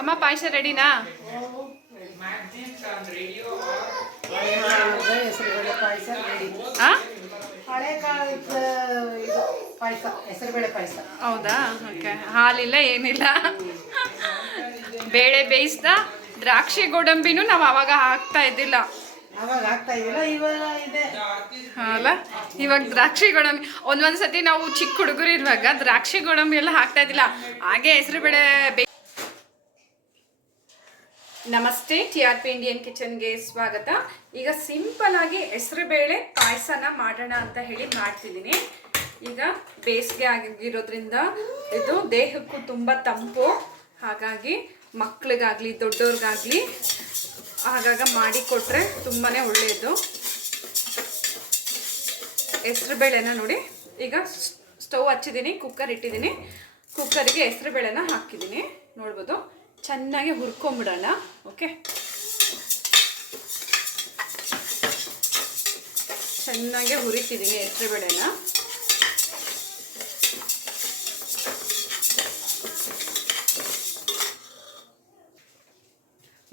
ಅಮ್ಮ ಪಾಯಸ ರೆಡಿನಾ? ಹೆಸರುಬೇಳೆ ಪಾಯಸ ರೆಡಿ. ಹಳೆ ಕಾಲದ ಇದು ಪಾಯಸ, ಹೆಸರುಬೇಳೆ ಪಾಯಸ. ಹೌದಾ? ಓಕೆ. ಹಾಲಿಲ್ಲ ಏನಿಲ್ಲ, ಬೇಳೆ ಬೇಯಿಸ್ದ. ದ್ರಾಕ್ಷಿ ಗೋಡಂಬಿನೂ ನಾವು ಅವಾಗ ಹಾಕ್ತಾ ಇದ್ದಿಲ್ಲ. ಅವಾಗ ಆಗ್ತಾ ಇದಿಲ್ಲ, ಇವಾಗ ಇದೆ ಅಲ್ಲ. ಇವಾಗ ದ್ರಾಕ್ಷಿ ಗೋಡಂಬಿ ಒಂದೊಂದ್ಸತಿ ನಾವು ಚಿಕ್ಕ ಹುಡುಗರು ಇರುವಾಗ ದ್ರಾಕ್ಷಿ ಗೋಡಂಬಿ ಎಲ್ಲ ಹಾಕ್ತಾ ಇದ್ದಿಲ್ಲ, ಹಾಗೆ ಹೆಸರುಬೇಳೆ ನಮಸ್ತೆ, TRP ಇಂಡಿಯನ್ ಕಿಚನ್ಗೆ ಸ್ವಾಗತ. ಈಗ ಸಿಂಪಲ್ ಆಗಿ ಹೆಸರುಬೇಳೆ ಪಾಯಸನ ಮಾಡೋಣ ಅಂತ ಹೇಳಿ ಮಾಡ್ತಿದ್ದೀನಿ. ಈಗ ಬೇಸಿಗೆ ಆಗಿರೋದ್ರಿಂದ ಇದು ದೇಹಕ್ಕೂ ತುಂಬ ತಂಪು, ಹಾಗಾಗಿ ಮಕ್ಳಿಗಾಗಲಿ ದೊಡ್ಡವ್ರಿಗಾಗಲಿ ಆಗಾಗ ಮಾಡಿಕೊಟ್ರೆ ತುಂಬಾ ಒಳ್ಳೆಯದು. ಹೆಸರುಬೇಳೆನ ನೋಡಿ, ಈಗ ಸ್ಟವ್ ಹಚ್ಚಿದ್ದೀನಿ, ಕುಕ್ಕರ್ ಇಟ್ಟಿದ್ದೀನಿ. ಕುಕ್ಕರಿಗೆ ಹೆಸರುಬೇಳೆನ ಹಾಕಿದ್ದೀನಿ, ನೋಡ್ಬೋದು. ಚೆನ್ನಾಗಿ ಹುರ್ಕೊಂಬಿಡೋಣ. ಓಕೆ, ಚೆನ್ನಾಗಿ ಹುರಿತಿದ್ದೀನಿ ಹೆಸರುಬೇಳೆನ.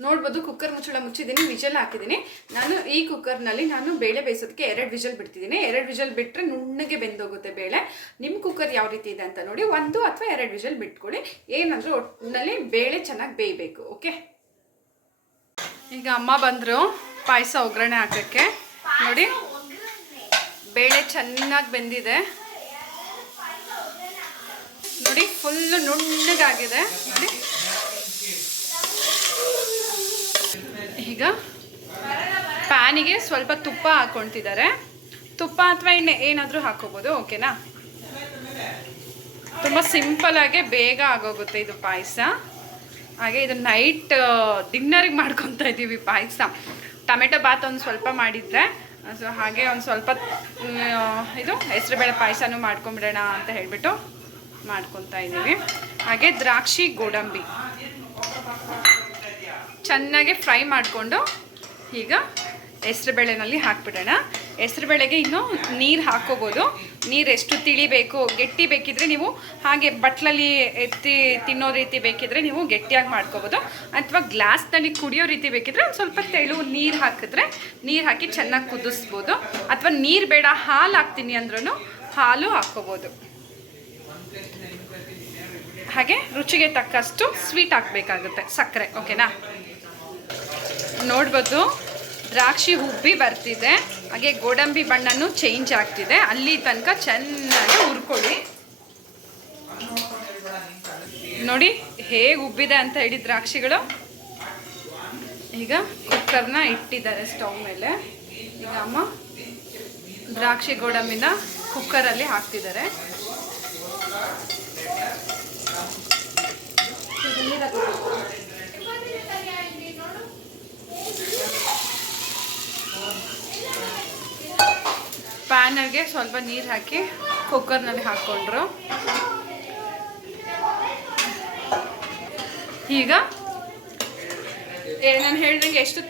ನೋಡ್ಬೋದು, ಕುಕ್ಕರ್ ಮುಚ್ಚಳ ಮುಚ್ಚಿದ್ದೀನಿ, ವಿಜಲ್ ಹಾಕಿದ್ದೀನಿ. ನಾನು ಈ ಕುಕ್ಕರ್ನಲ್ಲಿ ಬೇಳೆ ಬೇಯಿಸೋದಕ್ಕೆ 2 ವಿಜಲ್ ಬಿಡ್ತಿದ್ದೀನಿ. 2 ವಿಜಲ್ ಬಿಟ್ಟರೆ ನುಣ್ಣಗೆ ಬೆಂದೋಗುತ್ತೆ ಬೇಳೆ. ನಿಮ್ಮ ಕುಕ್ಕರ್ ಯಾವ ರೀತಿ ಇದೆ ಅಂತ ನೋಡಿ 1 ಅಥವಾ 2 ವಿಜಲ್ ಬಿಟ್ಕೊಳ್ಳಿ. ಏನಂದ್ರೆ ಒಟ್ಟಿನಲ್ಲಿ ಬೇಳೆ ಚೆನ್ನಾಗಿ ಬೇಯಬೇಕು. ಓಕೆ, ಈಗ ಅಮ್ಮ ಬಂದರು ಪಾಯಸ ಒಗ್ಗರಣೆ ಹಾಕೋಕ್ಕೆ. ನೋಡಿ, ಬೇಳೆ ಚೆನ್ನಾಗಿ ಬೆಂದಿದೆ ನೋಡಿ, ಫುಲ್ಲು ನುಣ್ಣಗಾಗಿದೆ ನೋಡಿ. ಈಗ ಪ್ಯಾನಿಗೆ ಸ್ವಲ್ಪ ತುಪ್ಪ ಹಾಕ್ಕೊಳ್ತಿದ್ದಾರೆ. ತುಪ್ಪ ಅಥವಾ ಎಣ್ಣೆ ಏನಾದರೂ ಹಾಕೋಬೋದು. ಓಕೆನಾ? ತುಂಬ ಸಿಂಪಲ್ಲಾಗೆ ಬೇಗ ಆಗೋಗುತ್ತೆ ಇದು ಪಾಯಸ. ಹಾಗೆ ಇದು ನೈಟ್ ಡಿನ್ನರಿಗೆ ಮಾಡ್ಕೊತಾ ಇದ್ದೀವಿ ಪಾಯಸ. ಟೊಮೆಟೊ ಬಾತ್ ಒಂದು ಸ್ವಲ್ಪ ಮಾಡಿದರೆ, ಸೊ ಹಾಗೆ ಒಂದು ಸ್ವಲ್ಪ ಇದು ಹೆಸರುಬೇಳೆ ಪಾಯಸನೂ ಮಾಡ್ಕೊಂಬಿಡೋಣ ಅಂತ ಹೇಳಿಬಿಟ್ಟು ಮಾಡ್ಕೊತಾ ಇದ್ದೀವಿ. ಹಾಗೆ ದ್ರಾಕ್ಷಿ ಗೋಡಂಬಿ ಚೆನ್ನಾಗಿ ಫ್ರೈ ಮಾಡಿಕೊಂಡು ಈಗ ಹೆಸರುಬೇಳೆನಲ್ಲಿ ಹಾಕ್ಬಿಡೋಣ. ಹೆಸರುಬೇಳೆಗೆ ಇನ್ನೂ ನೀರು ಹಾಕ್ಕೋಬೋದು. ನೀರು ಎಷ್ಟು ತಿಳಿಬೇಕು, ಗಟ್ಟಿ ಬೇಕಿದ್ರೆ ನೀವು ಹಾಗೆ ಬಟ್ಲಲ್ಲಿ ಎತ್ತಿ ತಿನ್ನೋ ರೀತಿ ಬೇಕಿದ್ರೆ ನೀವು ಗಟ್ಟಿಯಾಗಿ ಮಾಡ್ಕೋಬೋದು, ಅಥವಾ ಗ್ಲಾಸ್ನಲ್ಲಿ ಕುಡಿಯೋ ರೀತಿ ಬೇಕಿದ್ರೆ ಒಂದು ಸ್ವಲ್ಪ ತೆಳು ನೀರು ಹಾಕಿದ್ರೆ ನೀರು ಹಾಕಿ ಚೆನ್ನಾಗಿ ಕುದಿಸ್ಬೋದು. ಅಥವಾ ನೀರು ಬೇಡ ಹಾಲು ಹಾಕ್ತೀನಿ ಅಂದ್ರೂ ಹಾಲು ಹಾಕ್ಕೋಬೋದು. ಹಾಗೆ ರುಚಿಗೆ ತಕ್ಕಷ್ಟು ಸ್ವೀಟ್ ಹಾಕಬೇಕಾಗುತ್ತೆ, ಸಕ್ಕರೆ. ಓಕೆನಾ? ನೋಡ್ಬೋದು, ದ್ರಾಕ್ಷಿ ಉಬ್ಬಿ ಬರ್ತಿದೆ, ಹಾಗೆ ಗೋಡಂಬಿ ಬಣ್ಣನೂ ಚೇಂಜ್ ಆಗ್ತಿದೆ. ಅಲ್ಲಿ ತನಕ ಚೆನ್ನಾಗಿ ಹುರ್ಕೊಳ್ಳಿ. ನೋಡಿ ಹೇಗೆ ಉಬ್ಬಿದೆ ಅಂತ ಹೇಳಿ ದ್ರಾಕ್ಷಿಗಳು. ಈಗ ಕುಕ್ಕರ್ನ ಇಟ್ಟಿದ್ದಾರೆ ಸ್ಟವ್ ಮೇಲೆ. ಈಗ ಅಮ್ಮ ದ್ರಾಕ್ಷಿ ಗೋಡಂಬಿನ ಕುಕ್ಕರಲ್ಲಿ ಹಾಕ್ತಿದ್ದಾರೆ. ಪ್ಯಾನರ್ಗೆ ಸ್ವಲ್ಪ ನೀರು ಹಾಕಿ ಕುಕ್ಕರ್ನಲ್ಲಿ ಹಾಕ್ಕೊಂಡ್ರು. ಈಗ ನಾನು ಹೇಳ್ದಂಗೆ ಎಷ್ಟು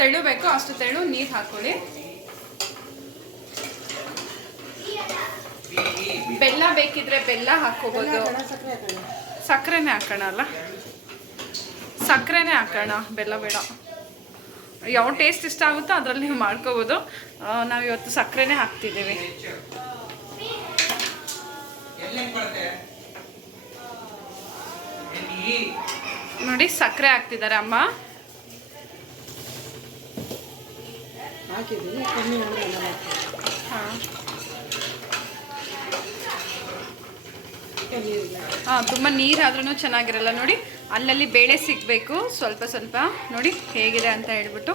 ತೆಳುಬೇಕೋ ಅಷ್ಟು ತೆಳು ನೀರು ಹಾಕೊಳ್ಳಿ. ಬೆಲ್ಲ ಬೇಕಿದ್ರೆ ಬೆಲ್ಲ ಹಾಕೋಬೋದು. ಸಕ್ಕರೆನೇ ಹಾಕೋಣ ಅಲ್ಲ, ಸಕ್ಕರೆನೇ ಹಾಕೋಣ, ಬೆಲ್ಲ ಬೇಡ. ಯಾವ ಟೇಸ್ಟ್ ಇಷ್ಟ ಆಗುತ್ತೋ ಅದರಲ್ಲಿ ನೀವು ಮಾಡ್ಕೋಬೋದು. ನಾವಿವತ್ತು ಸಕ್ಕರೆನೇ ಹಾಕ್ತಿದ್ದೀವಿ. ನೋಡಿ, ಸಕ್ಕರೆ ಹಾಕ್ತಿದ್ದಾರೆ ಅಮ್ಮ. ತುಂಬ ನೀರಾದ್ರೂ ಚೆನ್ನಾಗಿರಲ್ಲ. ನೋಡಿ, ಅಲ್ಲಲ್ಲಿ ಬೇಳೆ ಸಿಗಬೇಕು ಸ್ವಲ್ಪ ಸ್ವಲ್ಪ. ನೋಡಿ ಹೇಗಿದೆ ಅಂತ ಹೇಳ್ಬಿಟ್ಟು.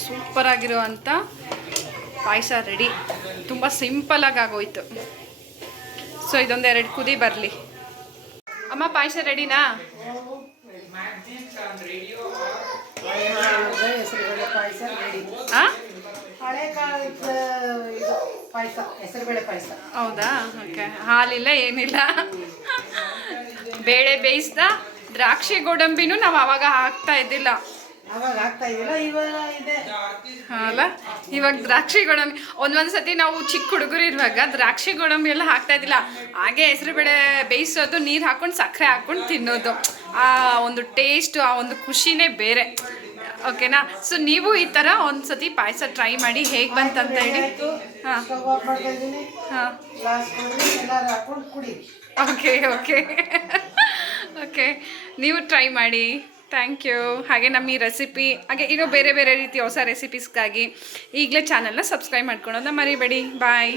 ಸೂಪರಾಗಿರುವಂಥ ಪಾಯಸ ರೆಡಿ. ತುಂಬ ಸಿಂಪಲಾಗಿ ಆಗೋಯ್ತು. ಸೊ ಇದೊಂದು 2 ಕುದಿ ಬರಲಿ. ಅಮ್ಮ ಪಾಯಸ ರೆಡಿನಾ? ಹೆಸರುಬೇಳೆ ಪಾಯಸ ರೆಡಿ. ಹಳೆ ಕಾಲದ ಇದು ಪಾಯಸ, ಹೆಸರುಬೇಳೆ ಪಾಯಸ. ಹೌದಾ? ಓಕೆ. ಹಾಲಿಲ್ಲ ಏನಿಲ್ಲ, ಬೇಳೆ ಬೇಯಿಸ್ದ. ದ್ರಾಕ್ಷಿ ಗೋಡಂಬಿನೂ ನಾವು ಅವಾಗ ಹಾಕ್ತಾ ಇದ್ದಿಲ್ಲ, ಅವಾಗ ಆಗ್ತಾ ಇದಿಲ್ಲ, ಇವಾಗ ಇದೆ ಅಲ್ಲ. ಇವಾಗ ದ್ರಾಕ್ಷಿ ಗೋಡಂಬಿ ಒಂದೊಂದ್ಸತಿ ನಾವು ಚಿಕ್ಕ ಹುಡುಗರು ಇರುವಾಗ ದ್ರಾಕ್ಷಿ ಗೋಡಂಬಿ ಎಲ್ಲ ಹಾಕ್ತಾ ಇದ್ದಿಲ್ಲ, ಹಾಗೆ ಹೆಸರುಬೇಳೆ ಬೇಯಿಸೋದು, ನೀರು ಹಾಕೊಂಡು ಸಕ್ಕರೆ ಹಾಕೊಂಡು ತಿನ್ನೋದು. ಆ ಒಂದು ಟೇಸ್ಟು ಆ ಒಂದು ಖುಷಿನೇ ಬೇರೆ. ಓಕೆನಾ? ಸೊ ನೀವು ಈ ಥರ ಒಂದು ಸತಿ ಪಾಯಸ ಟ್ರೈ ಮಾಡಿ ಹೇಗೆ ಬಂತಂತ ಹೇಳಿ. ಹಾಂ ಸ್ಟವ್ ಆಫ್ ಮಾಡ್ತಾ ಇದ್ದೀನಿ. ಹಾಂ ಗ್ಲಾಸ್ ಕೊಡಿ, ಎಲ್ಲರೂ ಹಾಕೊಂಡು ಕುಡಿ. ಓಕೆ ಓಕೆ ಓಕೆ, ನೀವು ಟ್ರೈ ಮಾಡಿ. Thank you. ಹಾಗೆ ನಮ್ಮ ಈ ರೆಸಿಪಿ ಹಾಗೆ ಇನ್ನೂ ಬೇರೆ ಬೇರೆ ರೀತಿ ಹೊಸ ರೆಸಿಪೀಸ್ಗಾಗಿ ಈಗಲೇ ಚಾನಲ್ನ ಸಬ್ಸ್ಕ್ರೈಬ್ ಮಾಡ್ಕೊಳೋದನ್ನ ಮರಿಬೇಡಿ. ಬಾಯ್.